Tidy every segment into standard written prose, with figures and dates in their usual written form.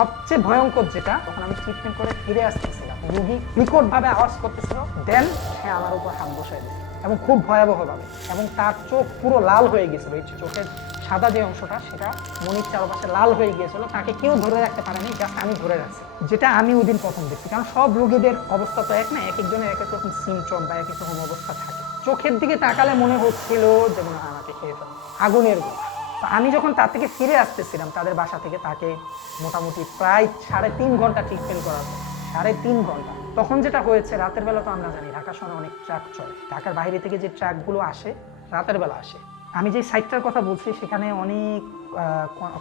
সবচেয়ে ভয়ঙ্কর যেটা, তখন আমি ট্রিটমেন্ট করে ফিরে আসতেছিলাম, রোগী বিকটভাবে আওয়াজ করতেছিল, দেন সে আমার উপর হাত বসায় দিয়েছে এবং খুব ভয়াবহভাবে, এবং তার চোখ পুরো লাল হয়ে গেছিল। এই চোখের সাদা যে অংশটা সেটা মনির চারপাশে লাল হয়ে গিয়েছিল। তাকে কেউ ধরে রাখতে পারেনি, জাস্ট আমি ধরে রাখছি, যেটা আমি ওদিন প্রথম দেখছি। কারণ সব রোগীদের অবস্থা তো এক না, এক একজনের এক এক রকম সিমটম বা এক এক রকম অবস্থা থাকে। চোখের দিকে তাকালে মনে হচ্ছিল যে মনে হয় আমাকে খেয়ে ফেলবে, আগুনের গোলা। তো আমি যখন তার থেকে ফিরে আসতেছিলাম তাদের বাসা থেকে, তাকে মোটামুটি প্রায় 3.5 ঘন্টা ট্রিটমেন্ট করার পর, 3.5 ঘন্টা, তখন যেটা হয়েছে, রাতের বেলা তো আমরা জানি ঢাকা শহরে অনেক ট্রাক চলে, ঢাকার বাইরে থেকে যে ট্রাকগুলো আসে রাতের বেলা আসে। আমি যে সাইটটার কথা বলছি সেখানে অনেক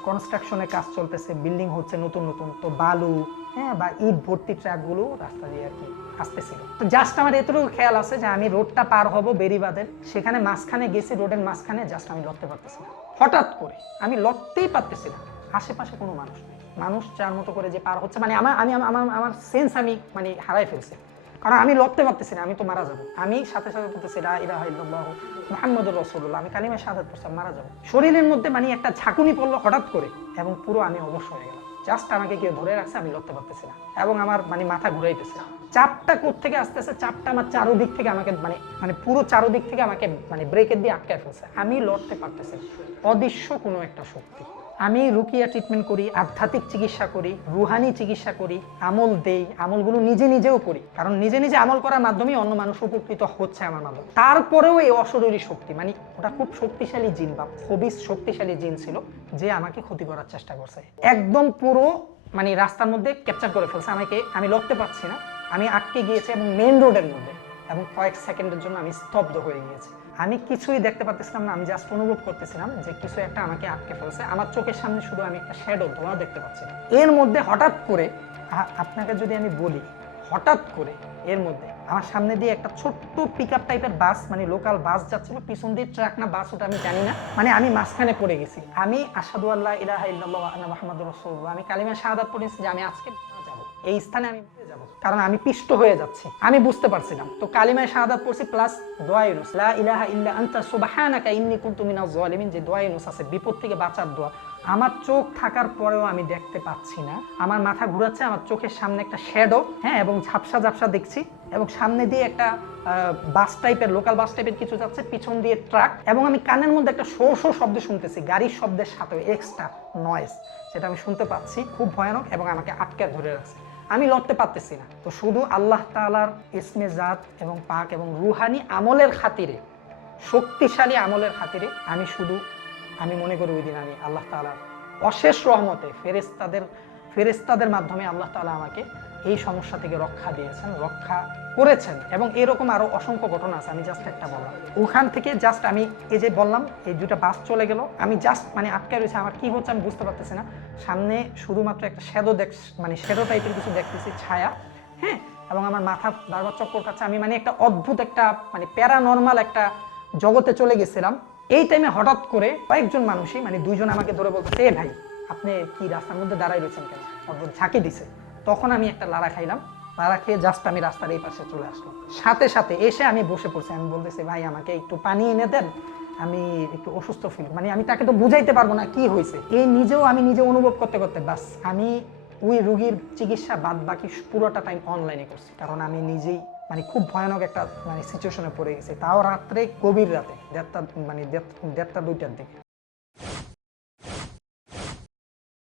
কনস্ট্রাকশনের কাজ চলতেছে, বিল্ডিং হচ্ছে নতুন নতুন, তো বালু, হ্যাঁ, বা ইট ভর্তি ট্রাকগুলো রাস্তা দিয়ে আর কি আসতেছিল। তো জাস্ট আমার এতটুকু খেয়াল আছে যে আমি রোডটা পার হব বেরিবাদের, সেখানে মাঝখানে গেছি, রোডের মাঝখানে, জাস্ট আমি লড়তে পারতেছি না। হঠাৎ করে আমি লড়তেই পারতেছি না, আশেপাশে কোনো মানুষ নেই, মানুষ যার মতো করে যে পার হচ্ছে, মানে আমার সেন্স আমি মানে হারাই ফেলছি। কারণ আমি লড়তে পারতেছি না, আমি তো মারা যাবো। আমি সাথে সাথে বলতেছি লা ইলাহা ইল্লাল্লাহ মুহাম্মাদুর রাসূলুল্লাহ, আমি কালিমায় শাহাদাত পড়ছি, মারা যাবো। শরীরের মধ্যে মানে একটা ঝাঁকুনি পড়লো হঠাৎ করে, এবং পুরো আমি অবশ হয়ে গেলাম। জাস্ট আমাকে কেউ ধরে রাখছে, আমি লড়তে পারতেছি না, এবং আমার মানে মাথা ঘুরাইতেছে। চাপটা কোত্থেকে আসতেছে, চাপটা আমার চারোদিক থেকে আমাকে মানে মানে পুরো চারোদিক থেকে আমাকে মানে ব্রেকের দিয়ে আটকায় ফেলছে। আমি লড়তে পারতেছি না। অদৃশ্য কোনো একটা শক্তি। আমি রুকিয়া ট্রিটমেন্ট করি, আধ্যাত্মিক চিকিৎসা করি, রুহানি চিকিৎসা করি, আমল দেই, আমলগুলো নিজে নিজেও করি, কারণ নিজে নিজে আমল করার মাধ্যমেই অন্য মানুষ উপকৃত হচ্ছে আমার মাধ্যমে। তারপরেও এই অশরীরী শক্তি, মানে ওটা খুব শক্তিশালী জিন বা খুবই শক্তিশালী জিন ছিল, যে আমাকে ক্ষতি করার চেষ্টা করছে। একদম পুরো মানে রাস্তার মধ্যে ক্যাপচার করে ফেলছে আমাকে, আমি লড়তে পারছি না, আমি আটকে গিয়েছি এবং মেইন রোডের মধ্যে, এবং কয়েক সেকেন্ডের জন্য আমি স্তব্ধ হয়ে গিয়েছি। আমি কিছুই দেখতে পাচ্ছিলাম না, আমি জাস্ট অনুভব করতেছিলাম যে কিছু একটা আমাকে আটকে ফেলছে। আমার চোখের সামনে শুধু আমি একটা শ্যাডো, ধোঁয়া দেখতে পাচ্ছি। এর মধ্যে হঠাৎ করে, আপনাকে যদি আমি বলি, হঠাৎ করে এর মধ্যে আমার সামনে দিয়ে একটা ছোট্ট পিকআপ টাইপের বাস, মানে লোকাল বাস যাচ্ছিল, পিছন দিয়ে ট্রাক না বাস ওটা আমি জানি না, মানে আমি মাঝখানে পড়ে গেছি। আমি আশহাদু আল্লা ইলাহা ইল্লাল্লাহ ওয়া আন্না মুহাম্মাদুর রাসূলুল্লাহ, আমি কালিমা শাহাদাত পড়েছি যে আমি আজকে যাব, এই স্থানে আমি যাব, কারণ আমি পিষ্ট হয়ে যাচ্ছি, আমি বুঝতে পারছিলাম। তো কালিমায় শাহাদাত পড়ছি প্লাস দোয়া ইউনুস, লা ইলাহা ইল্লা আনতা সুবহানাকা ইন্নী কুনতু মিনাজ জালিমিন, যে দোয়া ইউনুস আছে, বিপদ থেকে বাঁচার দোয়া। আমার চোখ থাকার পরেও আমি দেখতে পাচ্ছি না, আমার মাথা ঘুরাচ্ছে, আমার চোখের সামনে একটা শ্যাডো, হ্যাঁ, এবং ঝাপসা ঝাপসা দেখছি, এবং সামনে দিয়ে একটা বাস টাইপের, লোকাল বাস টাইপের কিছু যাচ্ছে, পিছন দিয়ে ট্রাক, এবং আমি কানের মধ্যে একটা শো শো শব্দ শুনতেছি, গাড়ির শব্দের সাথে এক্সট্রা নয়েজ, সেটা আমি শুনতে পাচ্ছি, খুব ভয়ানক, এবং আমাকে আটকে ধরে রাখছে। আমি লড়তে পারতেছি না। তো শুধু আল্লাহ তাআলার ইসমে জাত এবং পাক এবং রুহানি আমলের খাতিরে, শক্তিশালী আমলের খাতিরে আমি মনে করি ওই দিন আমি আল্লাহ তাআলার অশেষ রহমতে, ফেরেশতাদের মাধ্যমে আল্লাহ তাআলা আমাকে এই সমস্যা থেকে রক্ষা দিয়েছেন, রক্ষা করেছেন। এবং এরকম আরো অসংখ্য ঘটনা আছে, আমি জাস্ট একটা বললাম। ওখান থেকে জাস্ট আমি এই যে বললাম, এই দুটা বাস চলে গেল, আমি জাস্ট মানে আটকে রয়েছে, আমার কি হচ্ছে আমি বুঝতে পারতেছি না। সামনে শুধুমাত্র একটা শ্যাডো মানে শ্যাডো টাইপের কিছু দেখতেছি, ছায়া, হ্যাঁ, এবং আমার মাথা বারবার চক্কর খাচ্ছে। আমি মানে একটা অদ্ভুত একটা মানে প্যারানর্মাল একটা জগতে চলে গেছিলাম। এই টাইমে হঠাৎ করে কয়েকজন মানুষই, মানে দুইজন আমাকে ধরে বলতেছে, এ ভাই, আপনি কি রাস্তার মধ্যে দাঁড়াই রয়েছেন কেন, অদ্ভুত ঝাঁকি দিছে। তখন আমি একটা লাড়া খাইলাম, লাড়া খেয়ে জাস্ট আমি রাস্তার এই পাশে চলে আসলাম। সাথে সাথে এসে আমি বসে পড়ছি, আমি বলতেছি, ভাই আমাকে একটু পানি এনে দেন, আমি একটু অসুস্থ ফিল, মানে আমি তাকে তো বুঝাইতে পারবো না কি হয়েছে, আমি নিজে অনুভব করতে করতে বাস আমি ওই রোগীর চিকিৎসা বাদ বাকি পুরোটা টাইম অনলাইনে করছি, কারণ আমি নিজেই মানে খুব ভয়ানক একটা মানে সিচুয়েশনে পড়ে গেছি, তাও রাত্রে, গভীর রাতে, 1:30 2টার দিকে।